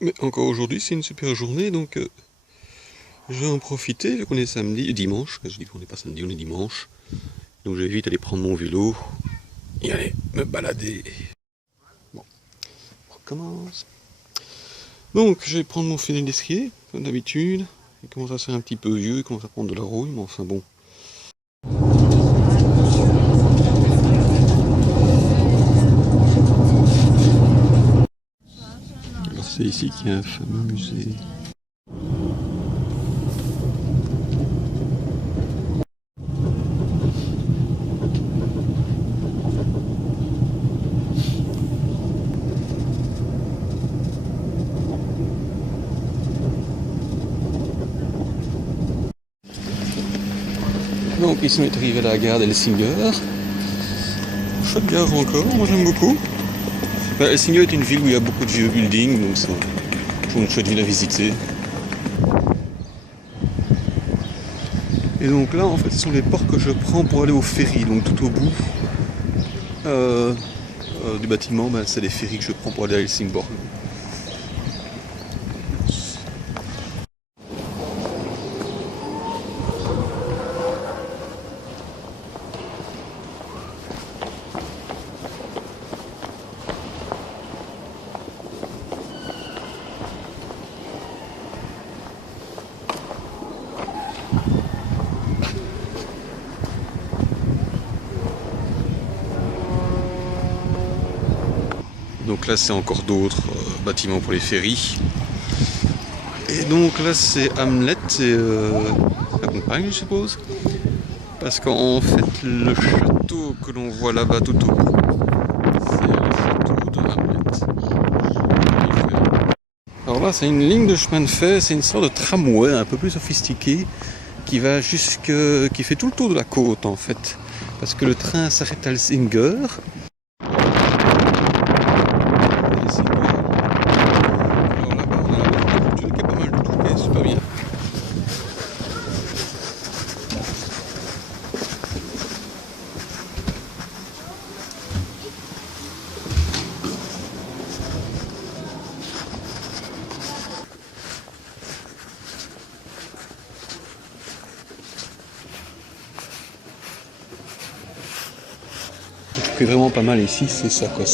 Mais encore aujourd'hui, c'est une super journée, donc je vais en profiter, vu qu'on est samedi, dimanche, je dis qu'on n'est pas samedi, on est dimanche. Donc je vais vite aller prendre mon vélo et aller me balader. Bon, on recommence. Donc je vais prendre mon fil d'escrier, comme d'habitude. Il commence à se faire un petit peu vieux, il commence à prendre de la rouille, mais enfin bon. Alors c'est ici qu'il y a un fameux musée. Donc ici on est arrivé à la gare d'Helsinger. Chouette gare encore, moi j'aime beaucoup. Helsinger est une ville où il y a beaucoup de vieux buildings, donc c'est toujours une chouette ville à visiter. Et donc là en fait ce sont les portes que je prends pour aller au ferry, donc tout au bout du bâtiment, c'est les ferries que je prends pour aller à Helsingborg. Donc là c'est encore d'autres bâtiments pour les ferries. Et donc là c'est Hamlet et la campagne je suppose. Parce qu'en fait le château que l'on voit là-bas tout au bout, c'est le château de Hamlet. Alors là c'est une ligne de chemin de fer, c'est une sorte de tramway un peu plus sophistiqué qui va qui fait tout le tour de la côte en fait. Parce que le train s'arrête à Helsinger. Ce qui est vraiment pas mal ici, c'est ça quoi.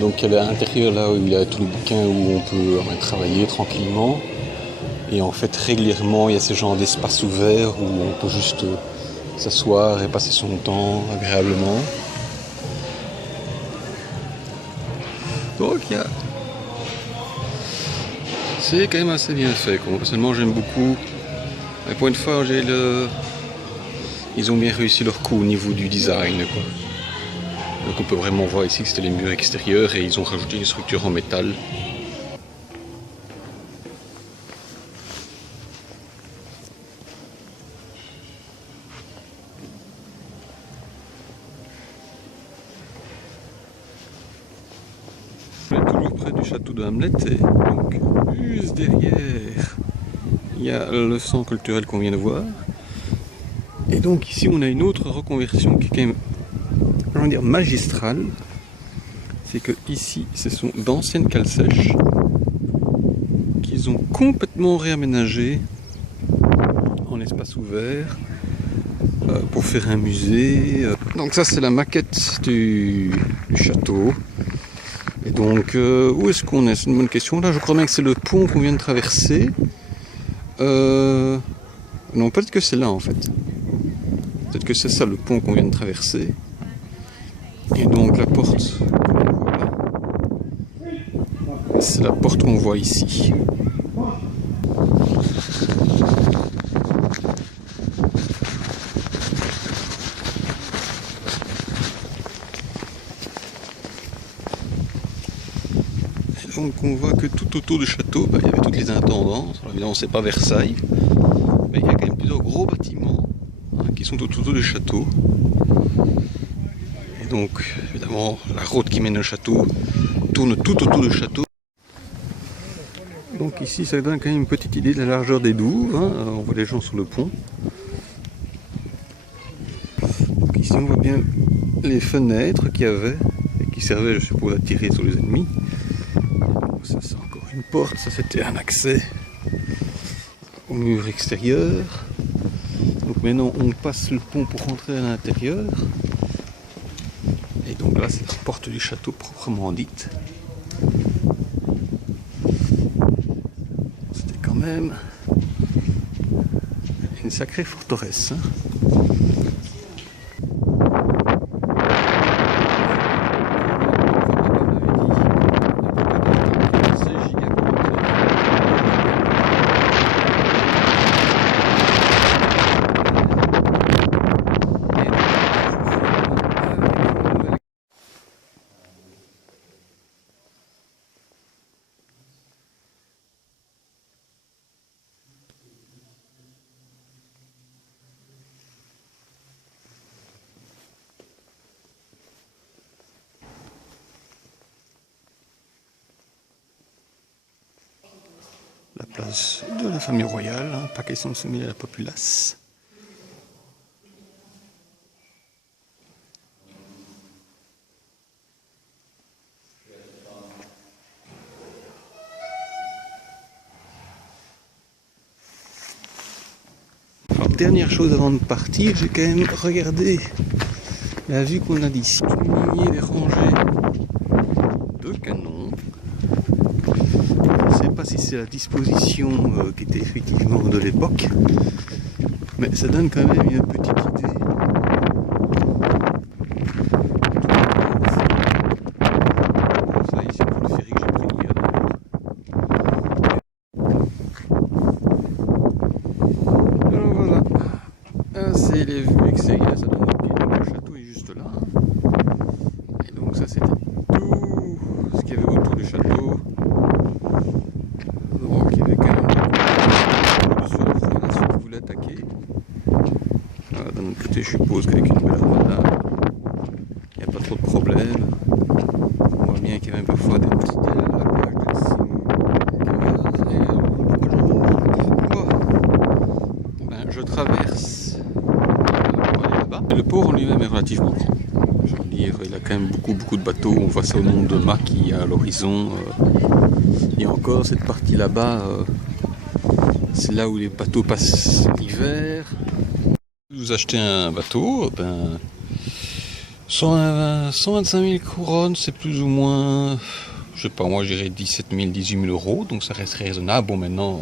Donc à l'intérieur là où il y a tous les bouquins où on peut travailler tranquillement. Et en fait régulièrement il y a ce genre d'espace ouvert où on peut juste s'asseoir et passer son temps agréablement. Donc c'est quand même assez bien fait quoi. Personnellement j'aime beaucoup. Et pour une fois ils ont bien réussi leur coup au niveau du design quoi. Donc on peut vraiment voir ici que c'était les murs extérieurs et ils ont rajouté une structure en métal. On est toujours près du château de Hamlet et donc juste derrière il y a le centre culturel qu'on vient de voir. Et donc ici on a une autre reconversion qui est quand même, je veux dire, magistrale. C'est que ici ce sont d'anciennes cales sèches qu'ils ont complètement réaménagées en espace ouvert pour faire un musée. Donc ça c'est la maquette du château. Et donc où est-ce qu'on est? C'est une bonne question. Là je crois bien que c'est le pont qu'on vient de traverser. Non, peut-être que c'est là en fait. Peut-être que c'est ça le pont qu'on vient de traverser. Et donc la porte, c'est la porte qu'on voit ici. Et donc on voit que tout autour du château, il y avait toutes les intendances. Alors évidemment c'est pas Versailles, mais il y a quand même plusieurs gros bâtiments qui sont tout autour du château. Et donc évidemment la route qui mène au château tourne tout autour du château. Donc ici ça donne quand même une petite idée de la largeur des douves, on voit les gens sur le pont. Donc ici on voit bien les fenêtres qu'il y avait, et qui servaient je suppose à tirer sur les ennemis. C'est ça c'est encore une porte, ça c'était un accès au mur extérieur. Donc maintenant on passe le pont pour rentrer à l'intérieur. Et donc là c'est la porte du château proprement dite. C'était quand même une sacrée forteresse. La place de la famille royale, pas question de se mêler à la populace. Alors, dernière chose avant de partir, j'ai quand même regardé la vue qu'on a d'ici. Une lignée des rangées de canons. Je ne sais pas si c'est la disposition qui était effectivement de l'époque, mais ça donne quand même une petite idée. Ça ici pour le ferry que j'ai pris hier. Alors voilà, c'est les vues extérieures, ça donne le château est juste là. Et donc ça c'était tout ce qu'il y avait autour du château. Donc il y avait quand même sur la formation qui voulait attaquer. D'un autre côté je suppose qu'avec une belle armada, il n'y a pas trop de problèmes. On voit bien qu'il y avait parfois des petits délais à la plage de je traverse pour aller là-bas. Le port en lui-même est relativement grand. Je veux dire, il a quand même beaucoup de bateaux. On voit ça au nombre de mâts qu'il y a à l'horizon. Et encore cette partie là-bas, c'est là où les bateaux passent l'hiver. Vous achetez un bateau, 125 000 couronnes, c'est plus ou moins, je sais pas, moi je dirais 17 000, 18 000 euros, donc ça reste raisonnable. Bon, maintenant,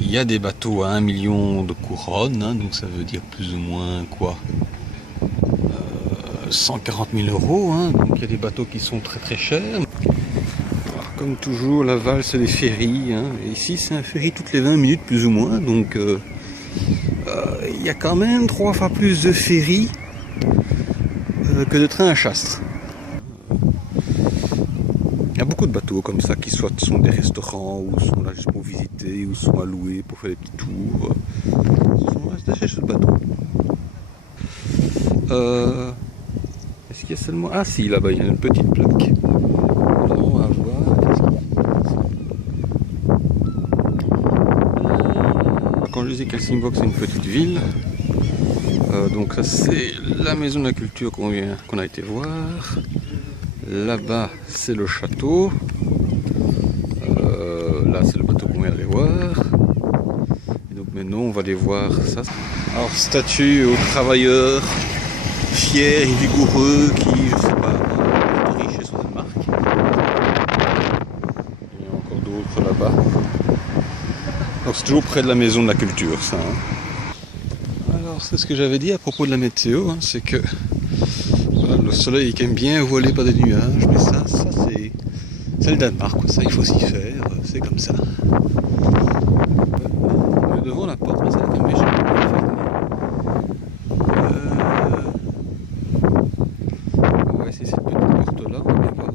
il y a des bateaux à 1 million de couronnes, donc ça veut dire plus ou moins quoi, 140 000 euros, donc il y a des bateaux qui sont très chers. Alors, comme toujours, la valse des ferries, et ici c'est un ferry toutes les 20 minutes plus ou moins, donc il y a quand même 3 fois plus de ferries que de trains à Chastres. Il y a beaucoup de bateaux comme ça qui soit sont des restaurants ou sont là juste pour visiter ou sont à louer pour faire des petits tours. Ils sont attachés sur le bateau. Est-ce qu'il y a seulement... Ah si, là-bas il y a une petite plaque. Alors on va voir. Quand je disais qu'Helsingborg c'est une petite ville, donc ça c'est la maison de la culture qu'on a été voir. Là-bas c'est le château. Là c'est le bateau qu'on vient d'aller voir. Et donc maintenant on va aller voir ça. Alors statue aux travailleurs fiers et vigoureux qui, je sais pas, sont riches et sont une marque. Il y a encore d'autres là-bas. Donc c'est toujours près de la maison de la culture ça. Alors c'est ce que j'avais dit à propos de la météo, c'est que voilà, le soleil est quand même bien voilé par des nuages, mais ça c'est le Danemark, ça il faut s'y faire, c'est comme ça. Devant la porte, ça va quand même méchant. On va essayer cette petite porte là, on va bien voir.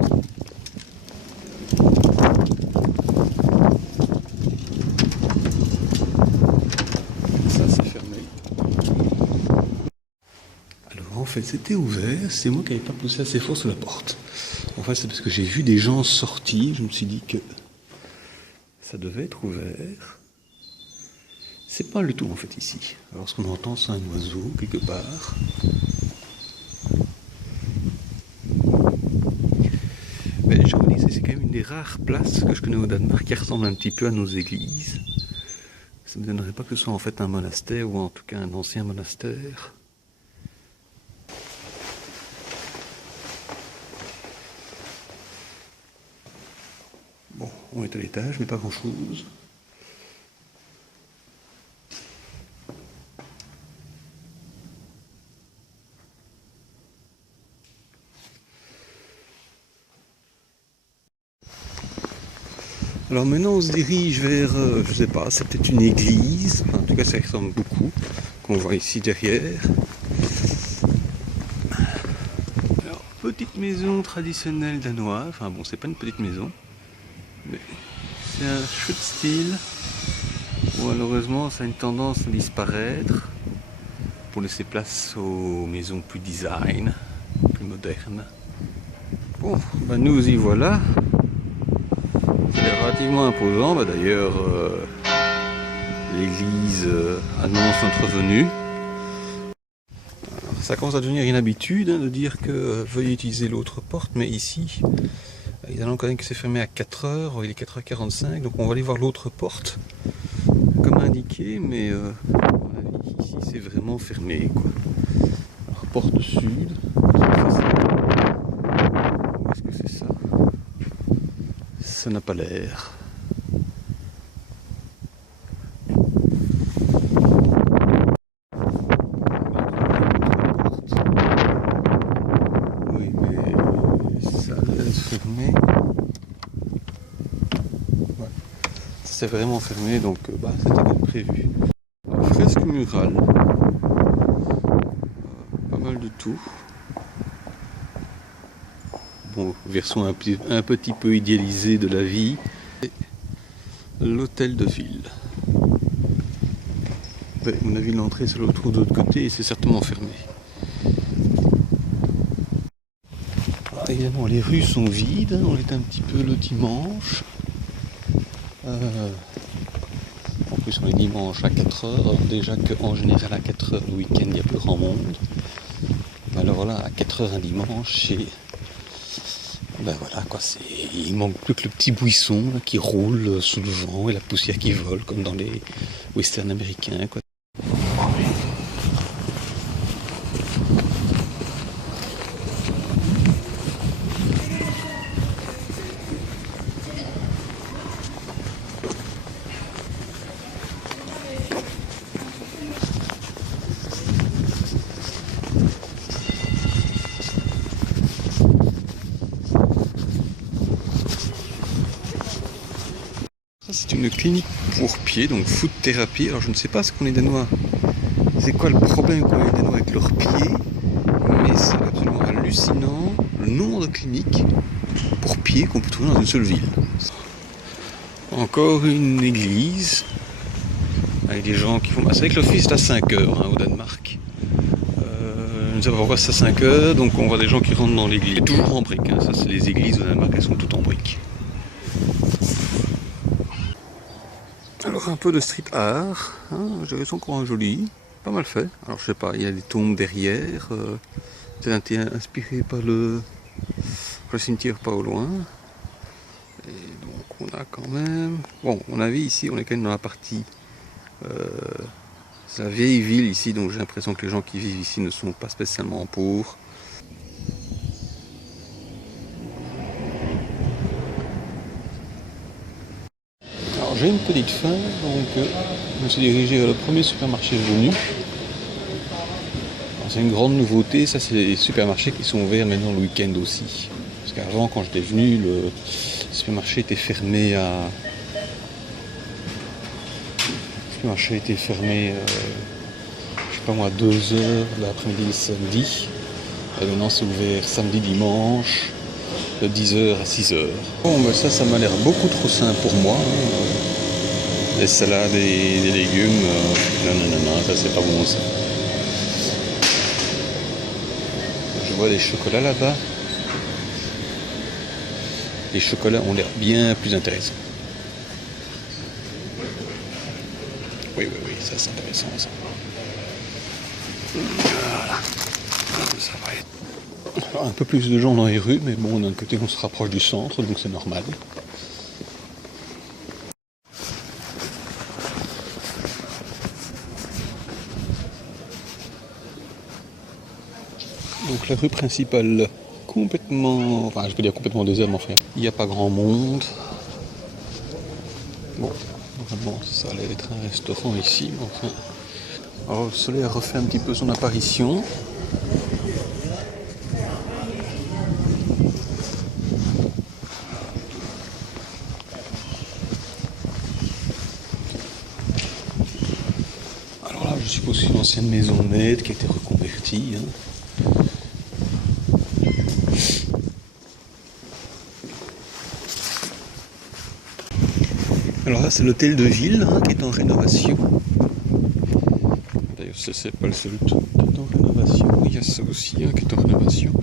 Ça c'est fermé. Alors en fait c'était ouvert, c'est moi qui n'avais pas poussé assez fort sur la porte. En fait c'est parce que j'ai vu des gens sortir, je me suis dit que ça devait être ouvert. C'est pas le tout en fait ici. Alors ce qu'on entend c'est un oiseau quelque part. Mais je vous dis, c'est quand même une des rares places que je connais au Danemark qui ressemblent un petit peu à nos églises. Ça ne me donnerait pas que ce soit en fait un monastère ou en tout cas un ancien monastère. Bon, on est à l'étage, mais pas grand chose. Alors maintenant on se dirige vers, je sais pas, c'est peut-être une église, enfin, en tout cas ça ressemble beaucoup, qu'on voit ici derrière. Alors, petite maison traditionnelle danoise, enfin bon c'est pas une petite maison, mais c'est un chouette style, où malheureusement ça a une tendance à disparaître, pour laisser place aux maisons plus design, plus modernes. Bon, ben nous y voilà. C'est relativement imposant, bah d'ailleurs l'église annonce notre venue. Alors, ça commence à devenir une habitude de dire que veuillez utiliser l'autre porte, mais ici, ils annoncent quand même que c'est fermé à 4h, il est 4h45, donc on va aller voir l'autre porte, comme indiqué, mais à mon avis, ici c'est vraiment fermé, quoi. Alors, porte sud, où est-ce que c'est ça? Ça n'a pas l'air. Oui, mais ça laisse fermé. Ouais. C'est vraiment fermé, donc bah, c'était comme prévu. Fresque murale. Pas mal de tout. Bon, version un petit peu idéalisée de la vie. L'hôtel de ville. À mon avis, l'entrée se retrouve de l'autre côté et c'est certainement fermé. Ah, évidemment, les rues sont vides. On est un petit peu le dimanche. En plus, on est dimanche à 4h. Alors déjà qu'en général, à 4h le week-end, il y a plus grand monde. Alors là, à 4h un dimanche, c'est... Ben voilà, quoi, il manque plus que le petit buisson là, qui roule sous le vent et la poussière qui vole, comme dans les westerns américains, quoi. C'est une clinique pour pieds, donc foot thérapie. Alors je ne sais pas ce qu'on est danois. C'est quoi le problème qu'on est danois avec leurs pieds, mais c'est absolument hallucinant le nombre de cliniques pour pieds qu'on peut trouver dans une seule ville. Encore une église avec des gens qui font. C'est vrai que l'office est à 5h hein, au Danemark. Je ne sais pas pourquoi c'est à 5h, donc on voit des gens qui rentrent dans l'église. Toujours en briques, hein. Ça c'est les églises au Danemark, elles sont toutes en briques. Alors un peu de street art, hein, je dirais encore un joli, pas mal fait. Alors je sais pas, il y a des tombes derrière, c'est inspiré par le cimetière pas au loin. Et donc on a quand même, bon on a vu ici, on est quand même dans la partie, c'est la vieille ville ici, donc j'ai l'impression que les gens qui vivent ici ne sont pas spécialement pauvres. Alors j'ai une petite faim, donc je me suis dirigé vers le premier supermarché venu. C'est une grande nouveauté, ça c'est les supermarchés qui sont ouverts maintenant le week-end aussi. Parce qu'avant quand j'étais venu, le supermarché était fermé à... Le supermarché était fermé, je sais pas moi, 2h l'après-midi le samedi. Et maintenant c'est ouvert samedi, dimanche, de 10h à 6h. Bon ben ça m'a l'air beaucoup trop simple pour moi. Des salades et des légumes, non, ça c'est pas bon ça. Je vois des chocolats là-bas. Les chocolats ont l'air bien plus intéressants. Oui, ça c'est intéressant ça. Voilà. Ça va être... Alors, un peu plus de gens dans les rues, mais bon, d'un côté on se rapproche du centre, donc c'est normal. Donc la rue principale complètement, enfin je peux dire complètement déserte, mais enfin il n'y a pas grand monde. Bon, vraiment ça allait être un restaurant ici, mais enfin. Alors le soleil a refait un petit peu son apparition. Alors là je suppose que c'est une ancienne maison maître qui a été reconvertie. Alors là c'est l'hôtel de ville qui est en rénovation. D'ailleurs c'est pas le seul truc qui est en rénovation, il y a ça aussi qui est en rénovation.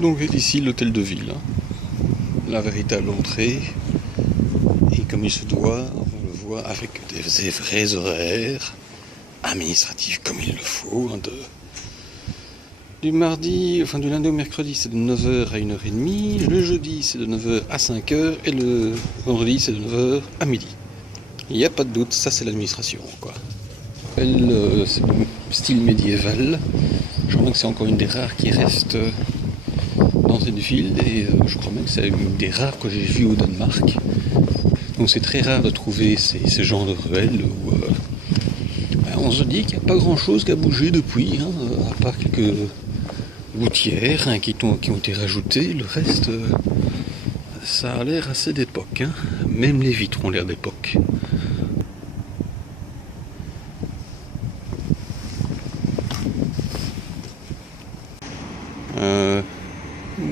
Donc ici l'hôtel de ville, la véritable entrée, et comme il se doit, on le voit avec des vrais horaires administratifs comme il le faut, du mardi, enfin du lundi au mercredi c'est de 9h à 1h30, le jeudi c'est de 9h à 5h et le vendredi c'est de 9h à midi. Il n'y a pas de doute, ça c'est l'administration quoi. C'est le style médiéval, je crois que c'est encore une des rares qui reste dans cette ville et je crois même que c'est une des rares que j'ai vues au Danemark. Donc c'est très rare de trouver ces genres de ruelles où on se dit qu'il n'y a pas grand chose qui a bougé depuis, à part quelques gouttières qui ont été rajoutées. Le reste, ça a l'air assez d'époque. Même les vitres ont l'air d'époque.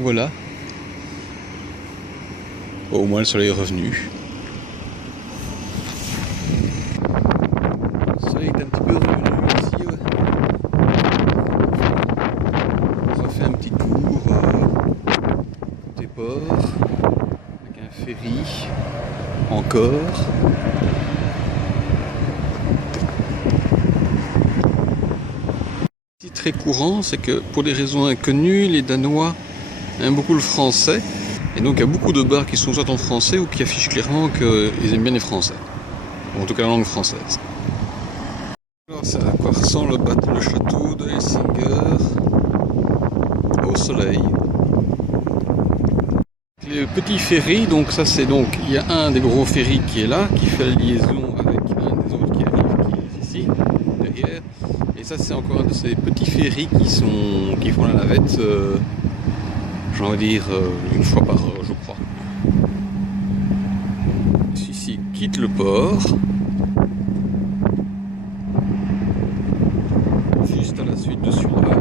Voilà. Au moins le soleil est revenu. Le soleil est un petit peu revenu ici. Ouais. On refait un petit tour des ports avec un ferry encore. Ce qui est très courant, c'est que pour des raisons inconnues, les Danois aiment beaucoup le français. Et donc il y a beaucoup de bars qui sont soit en français ou qui affichent clairement qu'ils aiment bien les Français. Ou en tout cas la langue française. Alors c'est à quoi ressemble le château de Helsinger au soleil. Les petits ferries, donc ça c'est donc, il y a un des gros ferries qui est là, qui fait la liaison avec un des autres qui arrive, qui est ici, derrière. Et ça c'est encore un de ces petits ferries qui font la navette, j'ai envie de dire, une fois par heure je crois. Ici quitte le port. Juste à la suite de celui-là.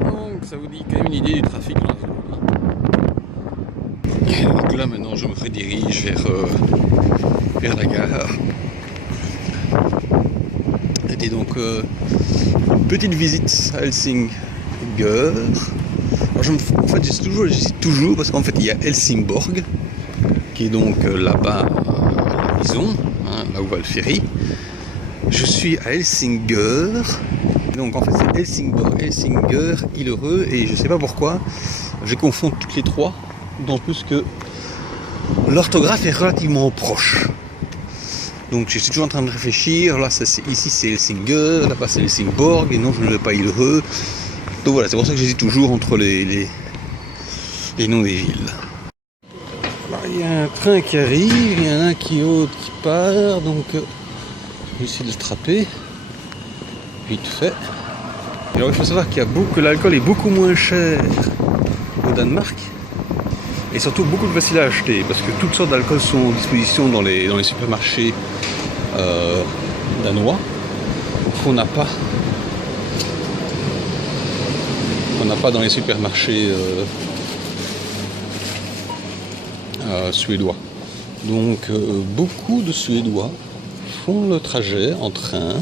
Donc ça vous dit quand même une idée du trafic dans la zone. Et donc là maintenant je me redirige vers la gare. C'était donc une petite visite à Helsinger. Alors en fait j'hésite toujours parce qu'en fait il y a Helsingborg qui est donc là-bas à la maison, là où va le ferry. Je suis à Helsinger, donc en fait c'est Helsingborg, Helsinger, Île-Heureux, et je sais pas pourquoi, je confonds toutes les trois, d'autant plus que l'orthographe est relativement proche. Donc je suis toujours en train de réfléchir, là ici c'est Helsinger, là-bas c'est Helsingborg, et non je ne vais pas Île-Heureux. Donc voilà, c'est pour ça que j'hésite toujours entre les noms des villes. Alors, il y a un train qui arrive, il y en a un qui part, donc je vais essayer de le attraper, vite fait. Alors il faut savoir que l'alcool est beaucoup moins cher au Danemark, et surtout beaucoup plus facile à acheter, parce que toutes sortes d'alcool sont à disposition dans les supermarchés danois, qu'on n'a pas dans les supermarchés suédois. Donc beaucoup de Suédois font le trajet en train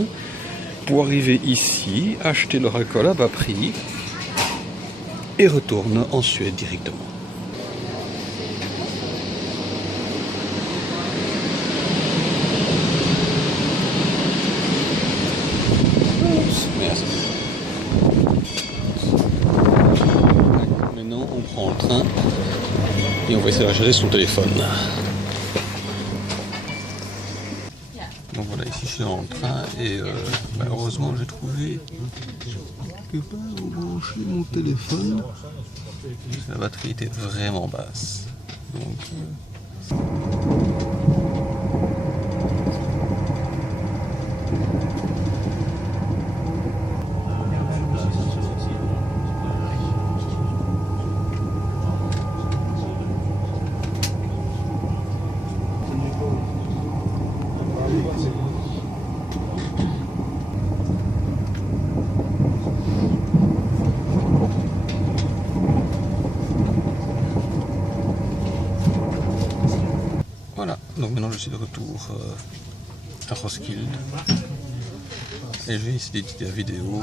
pour arriver ici, acheter leur alcool à bas prix et retournent en Suède directement. prend le train et on va essayer de regarder son téléphone. Donc voilà, ici je suis dans le train et heureusement j'ai trouvé quelque part où brancher mon téléphone. La batterie était vraiment basse. Donc, voilà, donc maintenant je suis de retour à Roskilde et je vais essayer d'éditer la vidéo.